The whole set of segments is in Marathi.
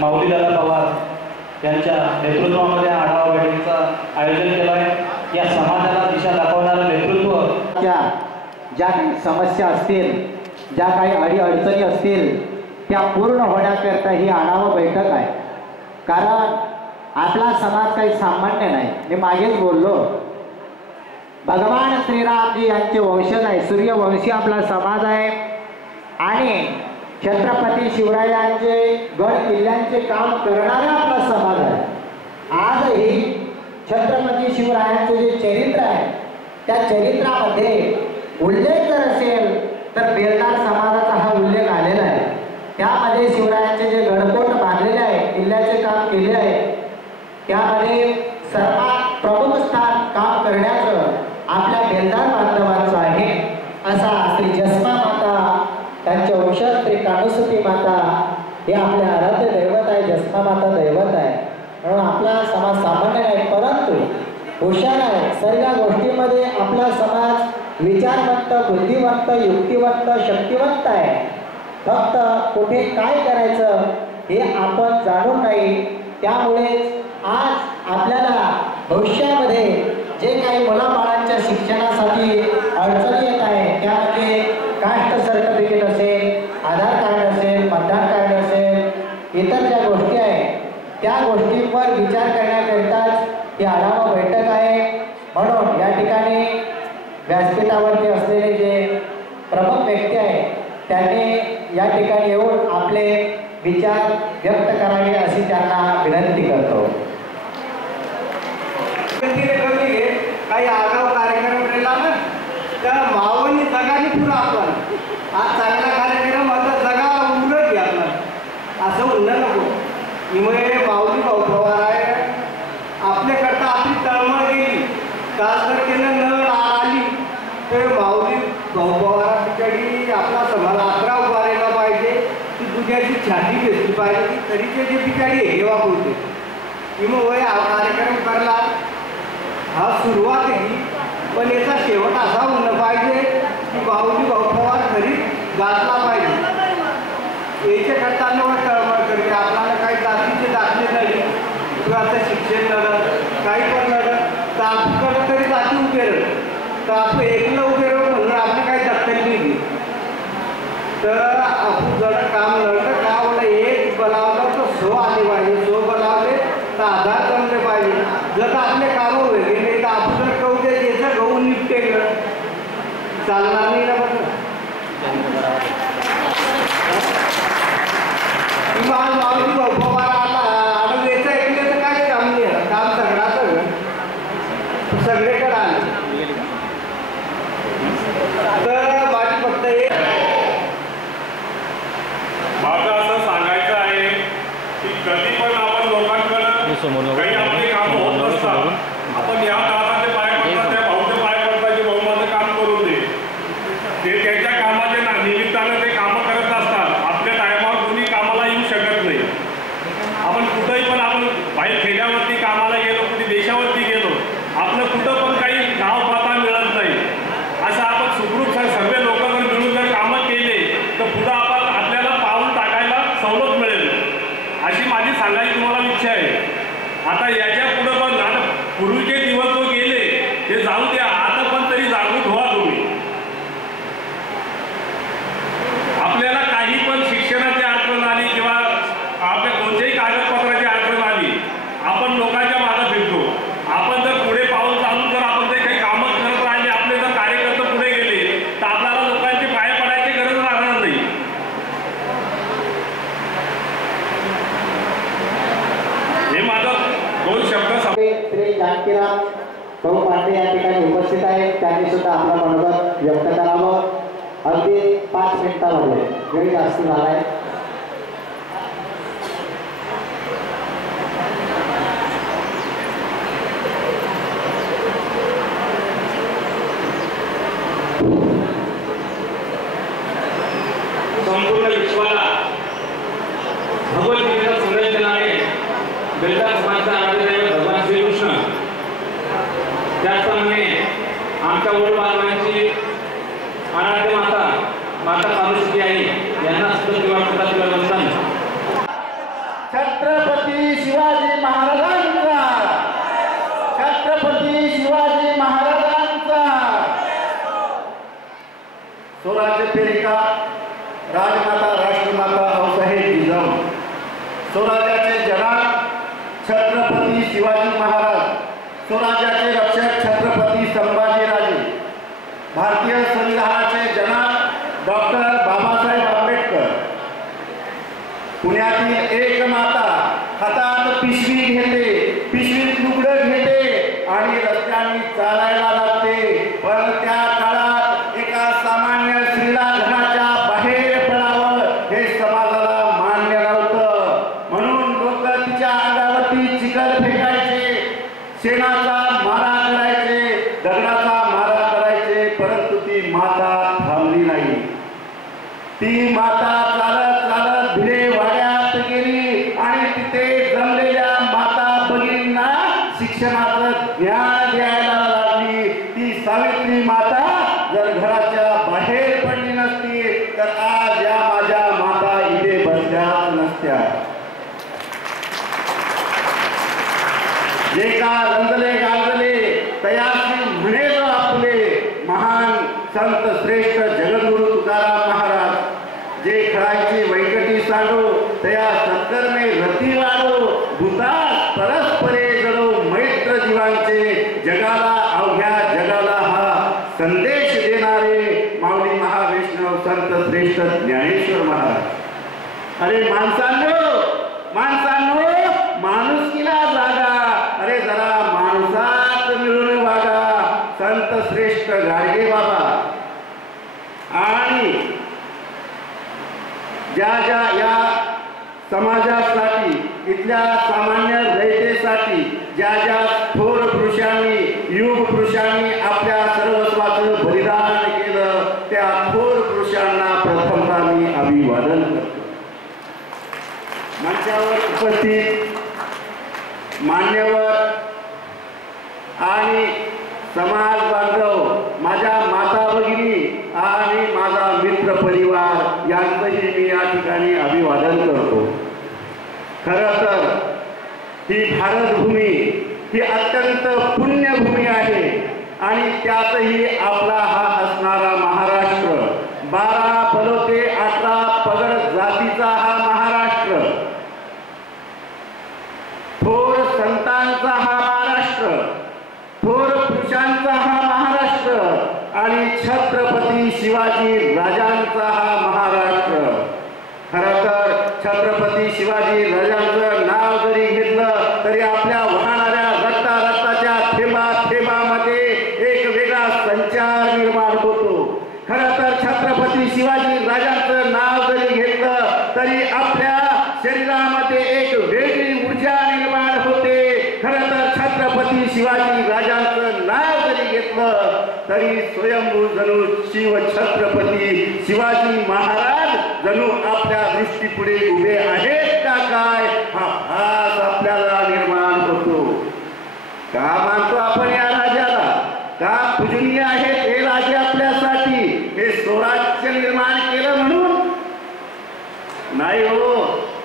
माऊलीदादा पवार यांच्या नेतृत्वामध्ये आढावा बैठकीचं आयोजन केलं आहे। या समाजाला दिशा दाखवणारं नेतृत्व, ज्या काही समस्या असतील, ज्या काही अडीअडचणी असतील त्या पूर्ण होण्याकरता ही आढावा बैठक आहे। कारण आपला समाज काही सामान्य नाही। मी मागेच बोललो, भगवान श्रीरामजी यांचे वंशज आहे, सूर्यवंशी आपला समाज आहे आणि छत्रपती शिवरायांचे गड किल्ल्यांचे काम करणारा आपला समाज आहे। आजही छत्रपती शिवरायांचे जे चरित्र आहे त्या चरित्रामध्ये उल्लेख जर असेल तर बेलदार समाजाचा हा उल्लेख आलेला आहे। त्यामध्ये शिवरायांचे जे गडकोट बांधलेले आहे, किल्ल्याचे काम केले आहे, त्यामध्ये सर्वात प्रमुख स्थान काम करण्याचं आपल्या बेलदार बांधवांचं आहे। असा श्री जसमा माता, त्यांच्या वंशज श्री कानुसती माता हे आपले आराध्य दैवत आहे, जसमा माता दैवत आहे। म्हणून आपला समाज सामान्य नाही, परंतु हुशार आहे। सर्व गोष्टींमध्ये आपला समाज विचारवंत, बुद्धिवंत, युक्तिवंत, शक्तिवंत आहे। फक्त कुठे काय करायचं हे आपण जाणून नाही। त्यामुळे आज आपल्याला भविष्यामध्ये जे काही मुलाबाळांच्या शिक्षणासाठी अडचणी येत आहे, त्यामध्ये कास्ट सर्टिफिकेट असेल, आधार कार्ड असेल, मतदान कार्ड असेल, इतर ज्या गोष्टी आहेत त्या गोष्टींवर विचार करण्याकरिताच ही आढावा बैठक आहे। म्हणून या ठिकाणी व्यासपीठावरती असलेले जे प्रमुख व्यक्ती आहेत त्यांनी या ठिकाणी येऊन आपले विचार व्यक्त करावे अशी त्यांना विनंती करतो। काही आगाव कार्यक्रम केला ना तर मावळी जगाने पुरा आपण आज चांगला कार्यक्रम आता जगा उलट घ्या असं म्हणणं नको। निमये माऊली भाऊ पवार आहे, आपल्याकरता आपली तळमळ गेली, खासकरतेनं न आली तर माऊली भाऊ पवारांकडे आपला समाज आसरा उभारायला पाहिजे, ती दुधाची छाती घेतली पाहिजे, ती तरीचे जे ठिकाणी हे वापरते की मग वय हा कार्यक्रम करला, हा सुरुवात आहे पण याचा शेवट असा होणं पाहिजे की माऊली भाऊ पवार घरी गाजला पाहिजे। याच्या करताना तळमळ करते, आपल्याला काही जातीचे दाखले नाही किंवा आता शिक्षण नडत काही पण नडत तर आपल्याकडं तरी जाती उभे राहत तर आपण एकलं उभे राहू म्हणून आपली काही दखल नाही तर आपण जर काम लढलं का म्हणलं एक बनावलं तर सो आले पाहिजे, सो बनावले तर आधार जमले पाहिजे। जर आपले कामं वेगळे नाही तर आपण जर कहू दे त्याचं गहू निपटे गेलं चालणार नाही ना। बघ आज माऊली भाऊ पवार आला याचं ऐकलं तर काय काम नाही, काम सगळ्याचं सगळीकडे आलं तर माझी फक्त एक माझं असं सांगायचं आहे की कधी पण आपण लोकांकडे काही आपली कामं होत नसतात, आपण या कामाचे पाय पडतात, त्या भाऊचे पाय पडतात की भाऊ माझं काम करून दे, ते त्यांच्या कामाच्या निमित्तानं ते कामं करत असतात। आपल्या टायमावर कोणी कामाला येऊ शकत नाही। आपण कुठंही पण आपण बाहेर खेड्यावरती कामाला गेलो, कुठे देशावरती गेलो, आपलं कुठं पण काही नाव पाता मिळत नाही। असं आपण सुखरूप सर्व लोक जर मिळून जर कामं केले तर पुढं आपण आपल्याला पाऊल टाकायला सवलत मिळेल अशी माझी सांगायची तुम्हाला इच्छा आहे। आता याच्या पुढं पण आता पूर्वीचे दिवस जो गेले ते जाऊ द्या, आता पण तरी जागृत व्हा तुम्ही। आपल्याला काही पण शिक्षणाची अडचण आली किंवा आपल्या कोणत्याही कागदपत्राची अडचण आली, आपण लोकांच्या मागे फिरतो। आपण जर पुढे पाऊल चालून जर आपण जे काही कामं करत राहिले, आपले जर कार्यकर्ते पुढे गेले तर आपल्याला लोकांची पाय पडायची गरज लागणार नाही। हे माझं दोन शब्द श्री जानकीराम भाऊ पांडे या ठिकाणी उपस्थित आहेत, त्यांनी सुद्धा आपलं मनोगत व्यक्त करावं। अगदी 5 मिनिटांमध्ये वेळ जास्त झालाय। संपूर्ण विश्वाला भगवद्गीतेचा संदेश देणारे बेलदार समाजाचा आराध्य भगवान श्रीकृष्ण, त्याचप्रमाणे आमच्या वडीलबांधवांची आराध्य माता माता कानुसती आई यांना सुद्धा दिवा स्वराज्याचे जनक छत्रपती शिवाजी महाराज, स्वराज्याचे रक्षक छत्रपती संभाजीराजे, भारतीय संविधानाचे जनक डॉक्टर बाबासाहेब आंबेडकर, पुण्यातील एक माता हातात पिशवी घेते, पिशवीत लुगडं घेते आणि रस्त्याने चालायला लागते, पण त्या काळात एका सामान्य स्त्रीला घराच्या बाहेर पडावं हे समाजाला मान्य नव्हतं. म्हणून लोक तिच्या अंगावरती चिखल फेकायचे, शेणाचा मारा करायचे, दगडाचा मारा करायचे, परंतु ती माता थांबली नाही. ती माता चालत चालत भिडे वाड्यात गेली आणि तिथे जमलेल्या माता भगिनींना शिक्षणाचं ज्ञान द्यायला लागली. ती सावित्री माता जर घराच्या बाहेर पडली नसती तर आज या माझ्या माता इथे बसल्याच नसत्या. जे का रंजले गाजले तयासी म्हणे जो आपले महान संत श्रेष्ठ जगद्गुरु तुकाराम महाराज, जे खळायची वैकटी सांडो तया सत्कर्मे रती वाढो, भूतास परस्परे जडो मैत्र जीवांचे, जगाला अवघ्या जगाला हा संदेश देणारे माऊली महावैष्णव संत श्रेष्ठ ज्ञानेश्वर महाराज. अरे माणसांनो माणुसकीला जागा, अरे जरा माणसात मिळून वागा. संत श्रेष्ठ गाडगे बाबा आणि ज्या ज्या या समाजासाठी, इथल्या सामान्य रयतेसाठी ज्या ज्या थोर पुरुषांनी, युग पुरुषांनी आपल्या सर्वस्वाचं बलिदान केलं, त्या थोर पुरुषांना प्रथमतः मी अभिवादन करतो. मंचावर उपस्थित मान्यवर आणि समाज बांधव, माझ्या माता भगिनी आणि माझा मित्र परिवार यांचंही मी या ठिकाणी अभिवादन करतो. खरं तर ही भारतभूमी ही अत्यंत पुण्यभूमी आहे आणि त्यातही आपला हा असणारा महाराष्ट्र, 12 बलोते 18 पगड जातीचा हा महाराष्ट्र, थोर संतांचा हा महाराष्ट्र, थोर पुरुषांचा हा महाराष्ट्र आणि छत्रपती शिवाजी राजांचा हा महाराष्ट्र. खरं तर छत्रपती शिवाजी राजांचं नाव जरी घेतलं तरी आपल्या वाहणाऱ्या रक्ताच्या थेंबामध्ये एक वेगळा संचार निर्माण होतो. खरं तर छत्रपती शिवाजी राजांचं नाव जरी घेतलं तरी आपल्या शरीरामध्ये एक वेगळी ऊर्जा निर्माण होते. खरं तर छत्रपती शिवाजी राजांचं नाव जरी घेतलं तरी स्वयंभू जणू शिव छत्रपती शिवाजी महाराज जणू आपल्या दृष्टीपुढे उभे आहेत का काय हा भास आपल्याला निर्माण होतो. का मानतो आपण या राजाला, का पूजनीय आहेत हे राजे आपल्यासाठी, हे स्वराज्य निर्माण केलं म्हणून नाही हो.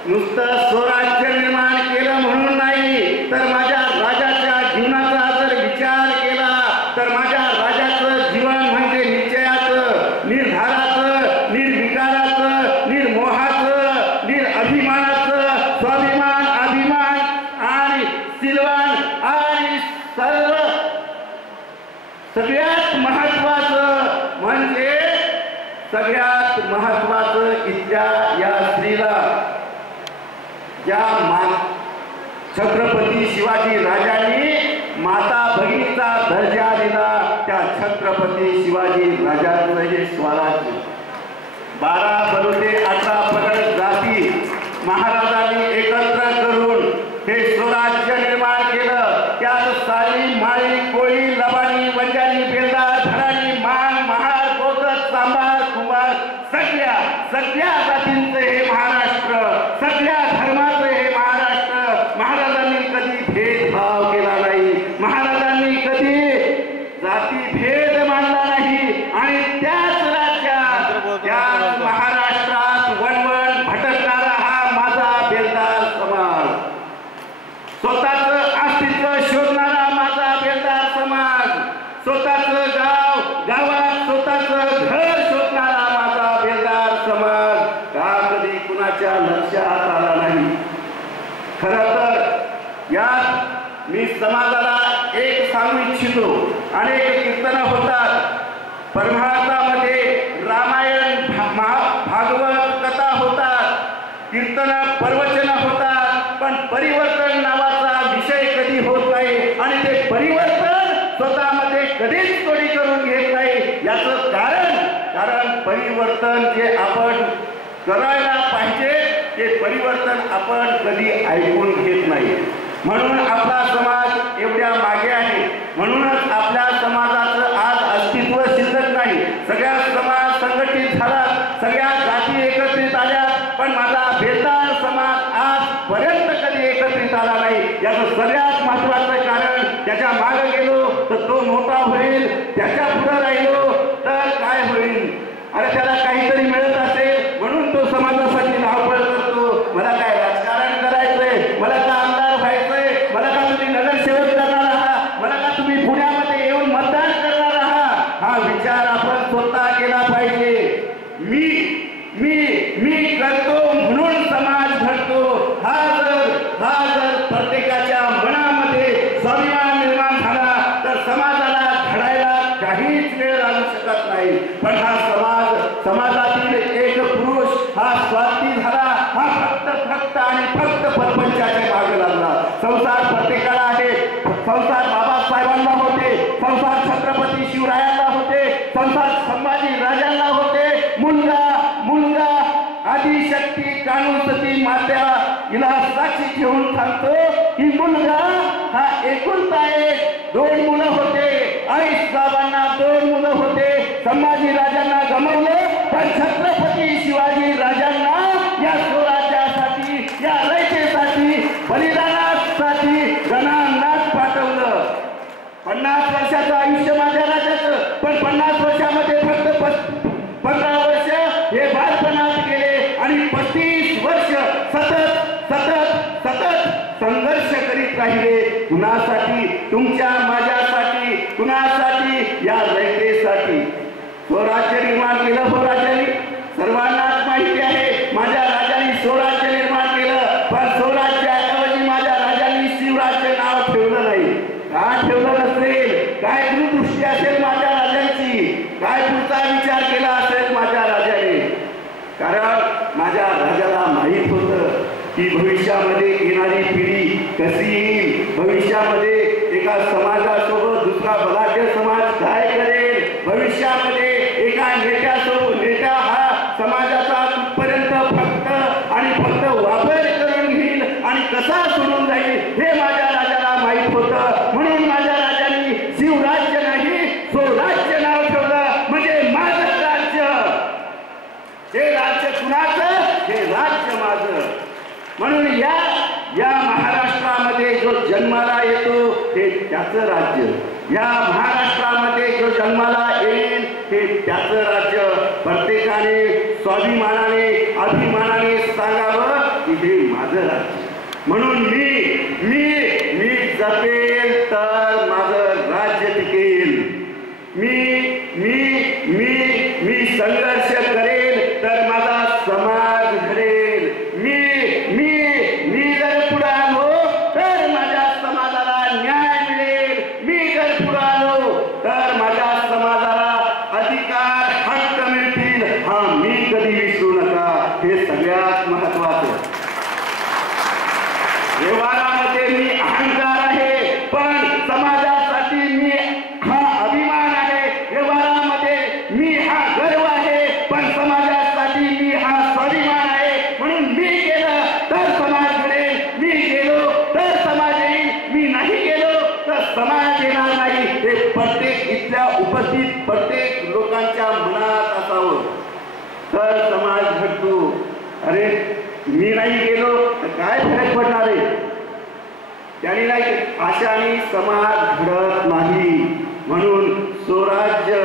नुसतं स्वराज्य निर्माण केलं म्हणून नाही, तर माझ्या राजाच्या जीवनाचा जर विचार केला तर माझ्या राजाचं जीवन म्हणजे निश्चयाचं, निर्धाराचं, निर्विकाराचं, निर्मोहाचं, निरअभिमानाचं, स्वाभिमान, अभिमान आणि सिलवान आणि सगळ्यात महत्वाचं म्हणजे सगळ्यात महत्वाचं इथल्या या स्त्रीला ज्या छत्रपती शिवाजी राजांनी माता भगिनीचा दर्जा दिला त्या छत्रपती शिवाजी राजांचं हे स्वराज्य, 12 बलोते 18 पगड जाती महाराजांनी एकत्र करून हे स्वराज्य निर्माण केलं. त्यात साली, माळी, कोळी, लबाडी, वंजारी, बेलदार, भराडी, मांग, महार, गोदत, सांबार, कुंभार सगळ्या जातींचं हे महाराष्ट्र, सगळ्या धर्माचं हे महाराष्ट्र. महाराजांनी कधी भेदभाव केला नाही, महाराजांनी कधी जातीभेद मानला नाही आणि त्याच राज्यात, त्याच महाराष्ट्रात वणवण भटकणारा हा माझा बेलदार समाज, स्वतःचं अस्तित्व शोधणारा माझा बेलदार समाज, स्वतःचं गाव खरं तर यात मी समाजाला एक सांगू इच्छितो. अनेक कीर्तनं होतात, परमार्थामध्ये रामायण भागवत कथा होतात, कीर्तनं प्रवचन होतात, पण परिवर्तन नावाचा विषय कधी होत नाही आणि ते परिवर्तन स्वतःमध्ये कधीच कोणी करून घेत नाही. याचं कारण परिवर्तन जे आपण करायला पाहिजे ते परिवर्तन आपण कधी ऐकून घेत नाही. म्हणून आपला समाज एवढ्या मागे आहे. म्हणूनच आपल्या समाजाचं आज अस्तित्व शिल्लक नाही. सगळ्या समाज संघटित झाला, सगळ्या जाती एकत्रित आल्या, पण माझा बेताल समाज आजपर्यंत कधी एकत्रित आला नाही. याचं सगळ्यात महत्वाचं कारण त्याच्या मागे गेलो तर तो मोठा होईल, त्याच्या पुढे राहिलो तर काय होईल. अरे त्याला काहीतरी मिळत असेल म्हणून तो समाजासाठी धावपळ करतो. मला काय राजकारण करायचंय, मला का आमदार व्हायचंय, मला का तुम्ही नगरसेवक करणार आहात, मला का तुम्ही पुण्यामध्ये येऊन मतदान करणार आहात, हा विचार आपण स्वतः केला पाहिजे. मी करतो म्हणून समाज घडतो. हा जर प्रत्येकाच्या मनामध्ये स्वाभिमान निर्माण झाला तर समाजाला घडायला काहीच वेळ लागू शकत नाही. पण हा समाजातील एक पुरुष हा स्वार्थी झाला, हा फक्त आणि फक्त परपंचाच्या मागे लागला. संसार प्रत्येकाला आहे. संसार बाबासाहेबांना होते, संसार छत्रपती शिवरायांना होते, संसार संभाजी राजांना होते. मुलगा आदिशक्ती कानूसती मात्या हिला साक्षी ठेवून सांगतो की मुलगा हा एकुलता एक. 2 मुलं होते, आई साहेबांना 2 मुलं होते. संभाजी राजांना गमावले, पण छत्रपती शिवाजी राजांना या स्वराज्यासाठी, या रयतेसाठी, बलिदानासाठी रणांगणात पाठवलं. 50 वर्षाचं आयुष्य माझ्या राजाचं, पण 50 वर्षामध्ये फक्त 15 वर्ष हे बालपणात गेले आणि 35 वर्ष सतत संघर्ष करीत राहिले. कुणासाठी? तुमच्या माझ्यासाठी. कुणासाठी? या रयतेसाठी. स्वराज्य निर्माण केलं हो राजांनी, सर्वांनाच माहिती आहे. माझ्या राजांनी स्वराज्य निर्माण केलं, पण स्वराज्याऐवजी माझ्या राजांनी शिवराज्य नाव ठेवलं नाही. का ठेवलं नसेल? काय दूरदृष्टी असेल माझ्या राजांची? काय पुढचा विचार केला असेल माझ्या राजाने? कारण माझ्या राजाला माहीत होतं की भविष्यामध्ये येणारी पिढी कशी येईल, भविष्यामध्ये एका समाजासोबत दुसरा बलाढ्य समाज काय करेल, भविष्यामध्ये एका नेत्या हा समाजाचा कुठपर्यंत फक्त वापर करून घेईल आणि कसा सोडून जाईल हे माझ्या राजाला माहीत होतं. म्हणून माझ्या राजांनी शिवराज्य नाही स्वराज्य नाव ठेवलं. म्हणजे माझं राज्य. हे राज्य कुणाचं? हे राज्य माझं. म्हणून या महाराष्ट्रामध्ये जो जन्माला येतो हे त्याचं राज्य. या महाराष्ट्रामध्ये जो जन्माला येईल हे त्याचं राज्य. प्रत्येकाने स्वाभिमानाने अभिमानाने सांगावं की हे माझं राज्य. म्हणून मी जपेल तर माझं राज्य टिकेल. मी संघर्ष करेल तर माझा समाज घडेल. मी जर पुढे आलो तर माझ्या समाजाला न्याय मिळेल. मी जर पुढे आलो तर माझ्या समाजाला अधिकार हक्क मिळतील. हा मी कधी विसरू नका. हे सगळ्यात महत्वाचं. व्यवहारामध्ये मी अहंकार आहे, पण समाजासाठी मी हा अभिमान आहे. व्यवहारामध्ये मी हा गर्व आहे, पण समाजासाठी मी हा स्वाभिमान आहे. म्हणून मी गेलं तर समाज घडेल, मी गेलो तर समाज येईल, मी नाही गेलो तर समाज येणार नाही. हे प्रत्येक इथल्या उपस्थित प्रत्येक लोकांच्या मनात असावं तर समाज घडतो. अरे मी नाही गेलो तर काय फरक पडणार आहे? त्यांनी नाही, अशाने समाज घडत नाही. म्हणून स्वराज्य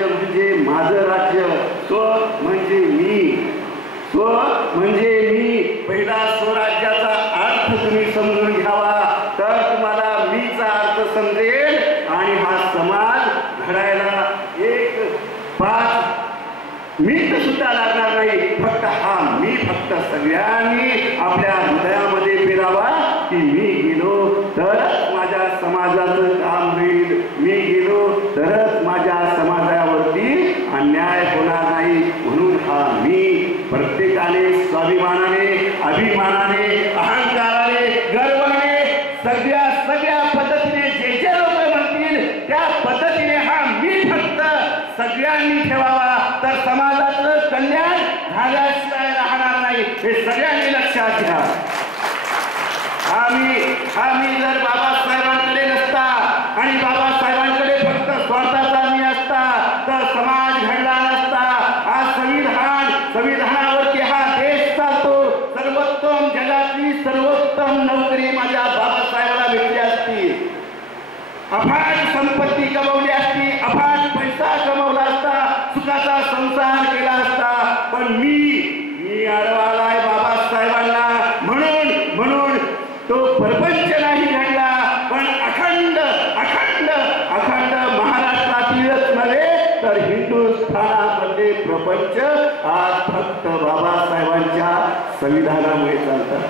म्हणजे माझं राज्य. स्व म्हणजे मी. पहिला स्वराज्याचा अर्थ तुम्ही समजून घ्यावा तर तुम्हाला मीचा अर्थ समजेल आणि हा समाज घडायला 5 मिनिट सुद्धा लागणार नाही. फक्त सगळ्यांनी आपल्या हृदयामध्ये अहंकाराने, गर्वाने, सगळ्या पद्धतीने जे लोक म्हणतील त्या पद्धतीने हा मी फक्त सगळ्यांनी ठेवावा, तर समाजाचं कल्याण झाल्याशिवाय राहणार नाही, हे सगळ्यांनी लक्षात घ्या. आम्ही जर बाबासाहेबांकडे नसता आणि बाबासाहेबांकडे फक्त स्वार्थाचा मी असता तर समाज घडला नसता. आज संविधानावरती हा देश चालतो. सर्वोत्तम जगातली सर्वोत्तम नोकरी माझ्या बाबासाहेबांना भेटली असती, अफाट संपत्ती कमवली असती, अफाट पैसा कमवला असता, सुखाचा संसार केला असता. पण मी अडवालाय बाबासाहेबांना म्हणून तो प्रपंच नाही घडला, पण अखंड महाराष्ट्रातीलच नव्हे तर हिंदुस्थानामध्ये प्रपंच आज फक्त बाबासाहेबांच्या संविधानामुळे चालतात.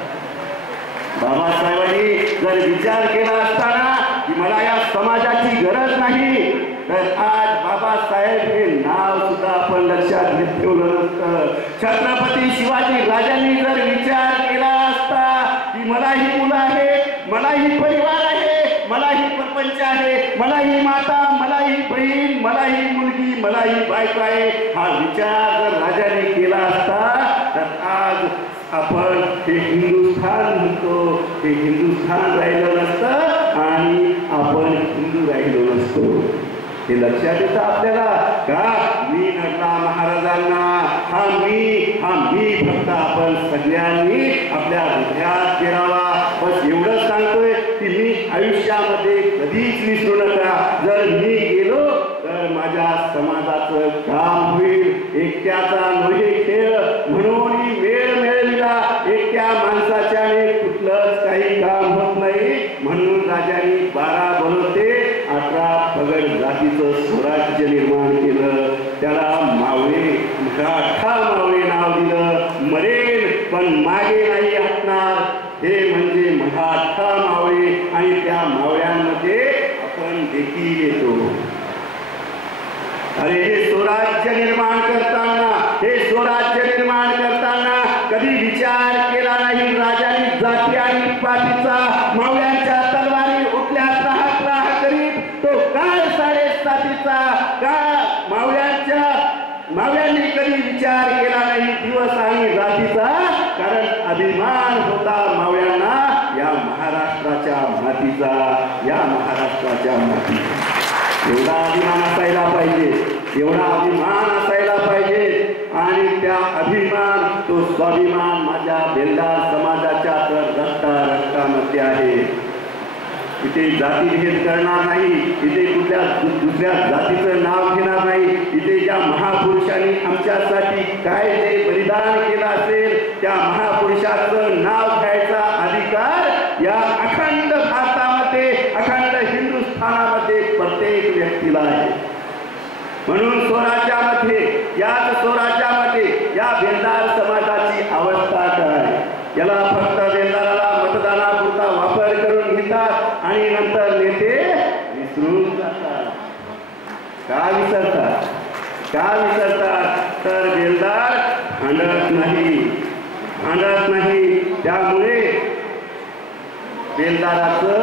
बाबासाहेबांनी जर विचार केला असताना की मला या समाजाची गरज नाही, तर आज बाबासाहेब हे नाव सुद्धा आपण लक्षात घेत ठेवलं नसतं. छत्रपती शिवाजी राजांनी जर विचार केला असता की मलाही मुलं आहेत, मलाही परिवार आहे, मलाही प्रपंच आहे, मलाही माता, मलाही बहीण, मलाही मुलगी, मलाही बायको आहे, हा विचार जर राजाने केला असता तर आज आपण हे हिंदुस्थान म्हणतो, हे हिंदुस्थान राहिलं नसतं आणि आपण हिंदू राहिलो नसतो. हे लक्षात येतं आपल्याला का मी नटला महाराजांना, हा मी फक्त आपण सगळ्यांनी आपल्या हृदयात फिरावा. बस एवढंच सांगतोय की मी आयुष्यामध्ये कधीच विसरू नका. जर मी गेलो तर माझ्या समाजाचं काम होईल. एकट्याचा नव्हे खेळ म्हणून वेळ मिळविला, एकट्या माणसाच्याने कुठलंच काही काम होत नाही. म्हणून राजांनी 12 बरोते 18 पगड जातीचं स्वराज्य निर्माण केलं. त्याला मराठा मावळे नाव दिलं. मरेल पण मागे नाही हटणार, हे म्हणजे मराठा मावळे. आणि त्या मावळ्यांमध्ये आपण देखील येतो. अरे हे स्वराज्य निर्माण करताना कधी विचार केला नाही राजांनी जाती आणि पातीचा. मावळ्यांच्या तलवारी उठल्या त्राह करीत तो काळ 7.5चा का मावळ्यांनी कधी विचार केला नाही दिवस आणि रातीचा. कारण अभिमान होता मावळ्यांना या महाराष्ट्राच्या मातीचा. एवढा अभिमान असायला पाहिजे. आणि त्या अभिमान, तो स्वाभिमान माझ्या बेल्दार समाजाच्या तर रक्तामध्ये आहे. इथे जातीभेद करणार नाही, इथे कुठल्या दुसऱ्या जातीचं नाव घेणार नाही. इथे ज्या महापुरुषांनी आमच्यासाठी काय जे बलिदान केलं असेल त्या महापुरुषाचं नाव घ्यायचा अधिकार या अखंड भारतामध्ये, अखंड हिंदुस्थानामध्ये प्रत्येक व्यक्तीला आहे. म्हणून याच स्वराज्यामध्ये या बेल्दार समाजाची अवस्था काय? याला फक्त बेल्दाराला मतदानापुरता वापर करून घेतात आणि नंतर नेते विसरून जातात. का विसरतात? तर बेल्दार भांडत नाही. त्यामुळे बेल्दाराचं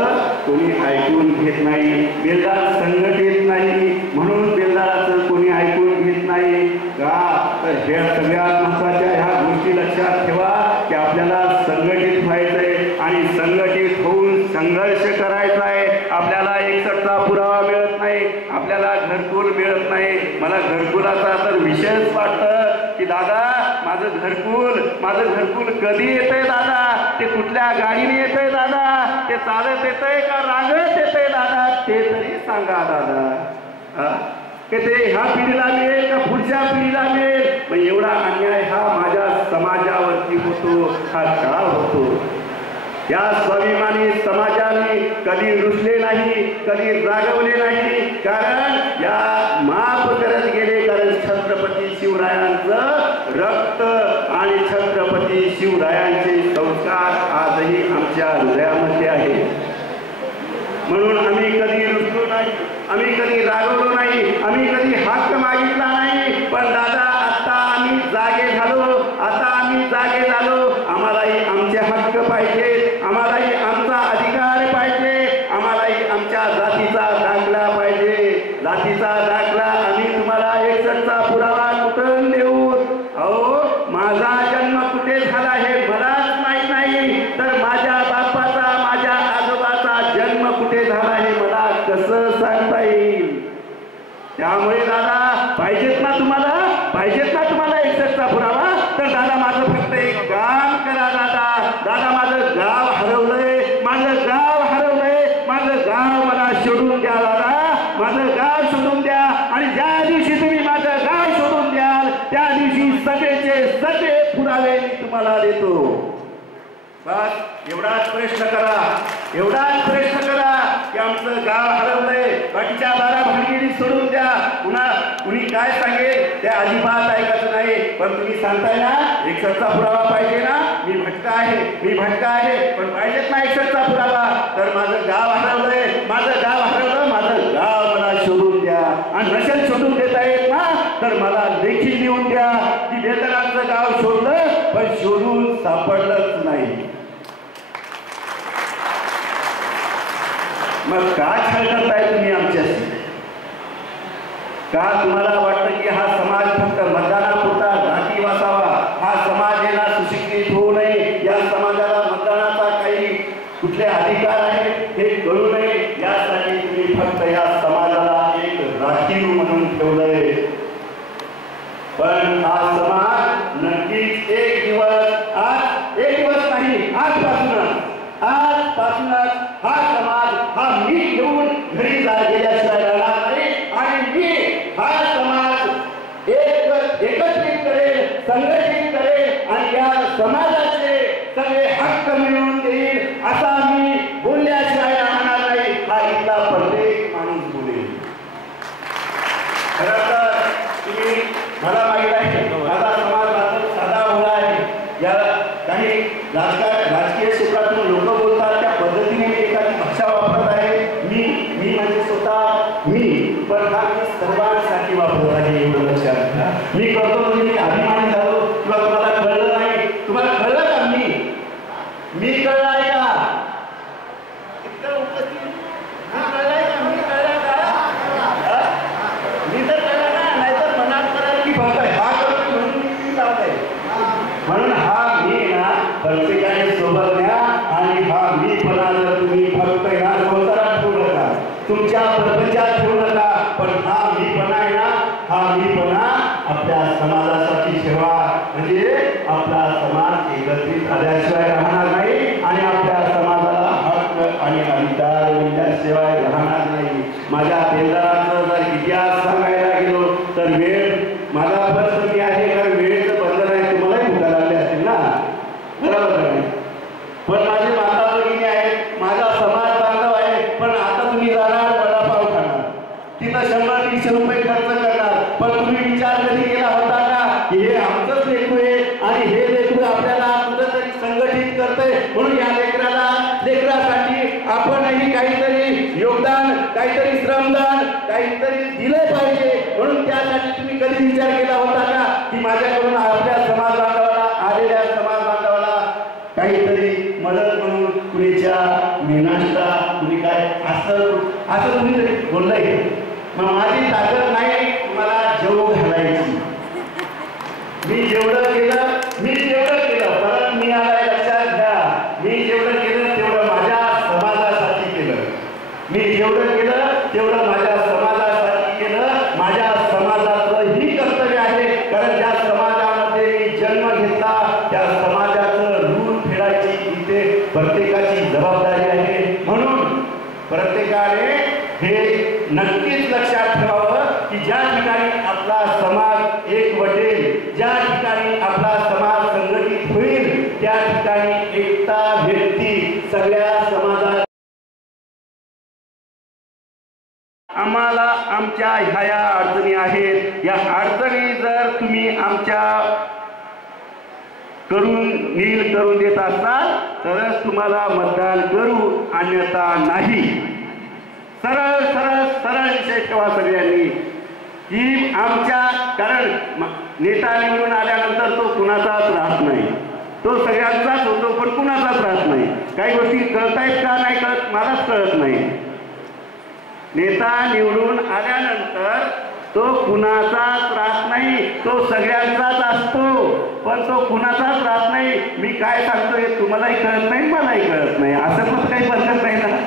कोणी ऐकून घेत नाही. बेल्दार संघटित नाही म्हणून बेल्दाराचं कोणी ऐकून घेत नाही. का तर ह्या सगळ्यात महत्त्वाच्या ह्या गोष्टी लक्षात ठेवा की आपल्याला संघटित व्हायचंय आणि संघटित होऊन संघर्ष करायचा आहे. आपल्याला एकसटचा पुरावा मिळत नाही, आपल्याला घरकुल मिळत नाही. मला घरकुलाचा तर विषयच वाटतं की दादा माझं घरकुल कधी येतंय दादा? ते कुठल्या गाडीने येतंय दादा? ते चालत येतंय का रांगत येतंय दादा? ते तरी सांगा दादा. की ते ह्या पिढीला मिळेल का पुढच्या पिढीला मिळेल? मग एवढा अन्याय हा माझ्या समाजावरती होतो, हा का होतो? या स्वाभिमानी समाजाने कधी रुसले नाही, कधी रागवले नाही. कारण या माफ करत गेले. कारण छत्रपती शिवरायांचं रक्त आणि छत्रपती शिवरायांचे संस्कार आजही आमच्या हृदयामध्ये आहे. म्हणून आम्ही कधी रुसलो नाही, आम्ही कधी रागवलो नाही, आम्ही कधी हक्क मागितला नाही. पण दादा आता आम्ही जागे झालो, आम्हालाही आमचे हक्क दादा माझं गाव हरवलंय, माझं गाव हरवलंय, माझं गाव मला शोधून द्या दादा, माझं गाव शोधून द्या. आणि ज्या दिवशी तुम्ही माझं गाव शोधून द्याल त्या दिवशी सगळेचे सगळे पुरावे मी तुम्हाला देतो. बस एवढाच प्रश्न करा, एवढाच प्रश्न करा की आमचं गाव हरवलंय, बाकीच्या 12 भानगिरी सोडून द्या. पुन्हा कुणी काय सांगेल ते अजिबात ऐकायचं नाही. पण तुम्ही सांगताय ना एक सच्चा पुरावा पाहिजे ना, मी भटका आहे, मी भटका आहे, पण पाहिजेत ना एक सच्चा पुरावा. तर माझं गाव हरवलंय, माझं गाव हरवलं, माझं गाव मला शोधून द्या. आणि नसेल शोधून देता येत ना तर मला लेखी लिहून द्या की वेतनाचं गाव शोधलं पण शोधून सापडलंच नाही. मग का छळ करताय तुम्ही आमच्याशी? का तुम्हाला वाटतं की हा समाज फक्त मतदानापुरता घाटी वासावा, हा समाज येणार सुशिक्षित होऊ नये, या समाजाला मतदानाचा काही कुठले अधिकार आहेत हे कळू नये यासाठी तुम्ही फक्त या समाजाला एक राखीव म्हणून ठेवलंय. पण हा समाज नक्कीच एक दिवस, आज एक दिवस नाही, आजपासूनच हा समाज हा मी घेऊन घरी गेल्याशिवाय राहणार नाही. आणि मी हा समाज एकत्रित करेल, संघटित करेल आणि या समाजाचे सगळे हक्क मिळवून देईल असा मी बोलल्याशिवाय राहणार नाही. हा इथला प्रत्येक माणूस बोलेल. खरं तर तुम्ही मला माहीत आहे माझा समाज साधा भोळा आहे. या काही राजकीय क्षेत्रातून लोक बोलतात त्या पद्धतीने मी एखादी भाषा वापरत आहे. मी म्हणजे स्वतः मी, पण हा मी सर्वांसाठी वापरत आहे एवढं लक्षात घ्या. मी करतो म्हणजे मी अभिमानी झालो किंवा तुम्हाला कळलं नाही. तुम्हाला कळलं का मी कळलं आहे का? इतकं उपस्थित कळलंय का? मी कळलं का? मी तर कळलं ना, नाहीतर मनात करायला की फक्त हा करतो म्हणून मी लावत आहे. म्हणून हा मी ना प्रत्येकाने सोबत घ्या. आणि हा मीपणा जर तुम्ही फक्त ह्या संसारात ठेवू नका, तुमच्या प्रपंचात ठेवू नका, पण हा मीपणा आहे ना, हा मीपणा आपल्या समाजासाठी ठेवा. म्हणजे आपला समाज एकत्रित आल्याशिवाय राहणार नाही आणि आपल्या समाजाला हक्क आणि अधिकार मिळाल्याशिवाय राहणार नाही. माझ्या बेंदाराचा जर इतिहास सांगायला गेलो तर वेळ माझा परिस्थिती आहे, कारण वेळेचं बंधन आहे. तुम्हालाही भुका लागले असतील ना, बरोबर आहे. पण माझे माता भगिनी आहेत, माझा समाज बांधव आहे, पण आता तुम्ही जाणार वडापाव खाणार, तिथं 100-150 रुपये खर्च करणार. पण तुम्ही विचार कधी केला होता का की हे आमचंच लेकरू आहे आणि हे लेकरू आपल्याला कुठंतरी संघटित करतंय, म्हणून या लेकरासाठी आपणही काहीतरी योगदान, काहीतरी श्रमदान, काहीतरी दिलं पाहिजे. म्हणून त्यासाठी तुम्ही कधी विचार केला होता का की माझ्याकडून आपल्या समाज बांधवाला, आलेल्या समाज बांधवाला काहीतरी मदत म्हणून कुणीच्या मेनाष्टा कुणी काय असं तुम्ही तरी बोललंय. मग माझी ताकद नाही तुम्हाला जेव घालायची. मी जेवढं केलं परत मी आलाय लक्षात घ्या. मी जेवढं केलं तेवढं माझ्या समाजासाठी केलं. मी जेवढं केलं तेवढं माझ्या समाजासाठी केलं. माझ्या समाजाचं ही कर्तव्य आहे, कारण ज्या समाजामध्ये मी जन्म घेतला त्या समाजाचं ऋण फेडायची इथे प्रत्येकाची जबाबदारी आहे. म्हणून प्रत्येकाने हे नक्कीच लक्षात ठेवावं की ज्या ठिकाणी आपला समाज एक वटेल, ज्या ठिकाणी आपला समाज संघटित होईल त्या ठिकाणी एकता व्यक्ती सगळ्या समाजात. आम्हाला आमच्या ह्या अडचणी आहेत, या अडचणी जर तुम्ही आमच्या करून देत असाल तरच तुम्हाला मतदान करू, अन्यथा नाही. सरळ सरळ सरळ विषय ठेवा सगळ्यांनी की आमच्या, कारण नेता निवडून आल्यानंतर तो कुणाचाच राहत नाही, तो सगळ्यांचाच होतो पण कुणाचाच राहत नाही. काही गोष्टी कळतायत का नाही कळत मलाच कळत नाही. नेता निवडून आल्यानंतर तो कुणाचाच राहत नाही, तो सगळ्यांचाच असतो पण तो कुणाचाच राहत नाही. मी काय सांगतोय तुम्हालाही कळत नाही, मलाही कळत नाही, असं पण काही बदलत नाही ना.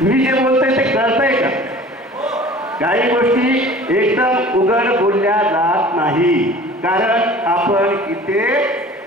मी जे बोलतोय ते कळतंय का? काही गोष्टी एकदम उघड बोलल्या जात नाही, कारण आपण इथे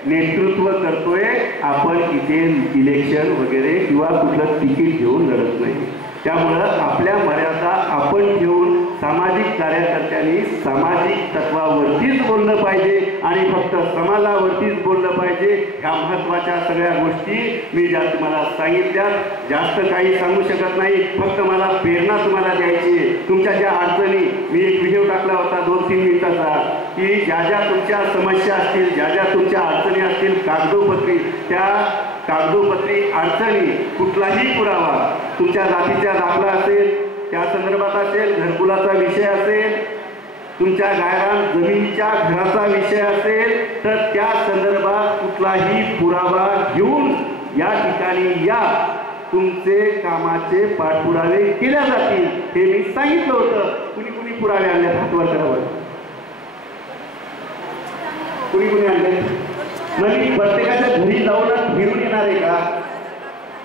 नेतृत्व करतोय आपण, इथे इलेक्शन वगैरे किंवा कुठलं तिकीट घेऊन लढत नाही. त्यामुळं आपल्या मर्यादा आपण ठेवून सामाजिक कार्यकर्त्यांनी सामाजिक तत्वावरतीच बोललं पाहिजे आणि फक्त समाजावरतीच बोललं पाहिजे. ह्या महत्त्वाच्या सगळ्या गोष्टी मी ज्या तुम्हाला सांगितल्या, जास्त काही सांगू शकत नाही. फक्त मला प्रेरणा तुम्हाला द्यायची आहे. तुमच्या ज्या अडचणी, मी एक व्हिडिओ टाकला होता 2-3 मिनिटाचा, की ज्या ज्या तुमच्या समस्या असतील, ज्या ज्या तुमच्या अडचणी असतील कागदोपत्री, त्या कागदोपत्री अडचणी कुठलाही पुरावा, तुमच्या जातीचा दाखला असेल त्या संदर्भात असेल, घरकुलाचा विषय असेल, तुमच्या गायरान जमिनीच्या घराचा विषय असेल, तर त्या संदर्भात कुठलाही पुरावा घेऊन या ठिकाणी या, तुमचे कामाचे पाठपुरावे केल्या जातील. हे मी सांगितलं होतं. कुणी कुणी पुरावे आणले हातवर करावं, कुणी कुणी आणले? म्हणजे प्रत्येकाच्या घरी जाऊन फिरून येणार आहे का?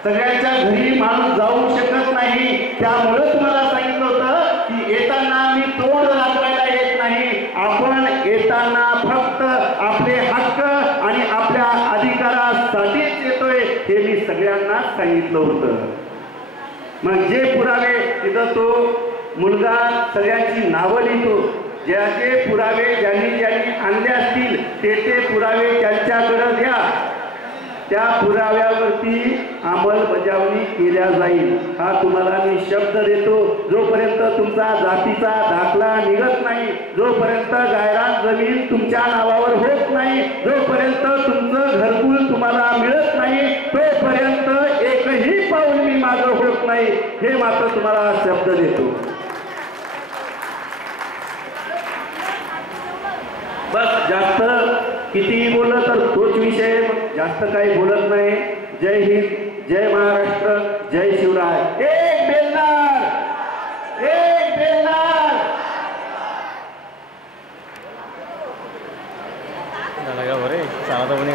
सगळ्यांच्या घरी माणूस जाऊ शकत नाही. त्यामुळे तुम्हाला सांगितलं होतं की येताना मी तोंड दाखवायला येत नाही. आपण येताना फक्त आपले हक्क आणि आपल्या अधिकारासाठीच येतोय, हे मी सगळ्यांना सांगितलं होतं. मग जे पुरावे, तिथं तो मुलगा सगळ्यांची नावं लिहितो, ज्याचे पुरावे ज्यांनी आणले असतील ते पुरावे त्यांच्याकडे द्या. त्या पुराव्यावरती अंमलबजावणी केल्या जाईल, हा तुम्हाला मी शब्द देतो. जोपर्यंत तुमचा जातीचा दाखला निघत नाही, जोपर्यंत गायरान जमीन तुमच्या नावावर होत नाही, जोपर्यंत तुमचं घरकुल तुम्हाला मिळत नाही, तोपर्यंत एकही पाऊल मी मागं होत नाही, हे मात्र तुम्हाला शब्द देतो. बस जास्त कितीही बोललं तर तोच विषय, जास्त काही बोलत नाही. जय हिंद, जय महाराष्ट्र, जय शिवराय. एक बेलदार, एक बेलदार. बरे चालता पण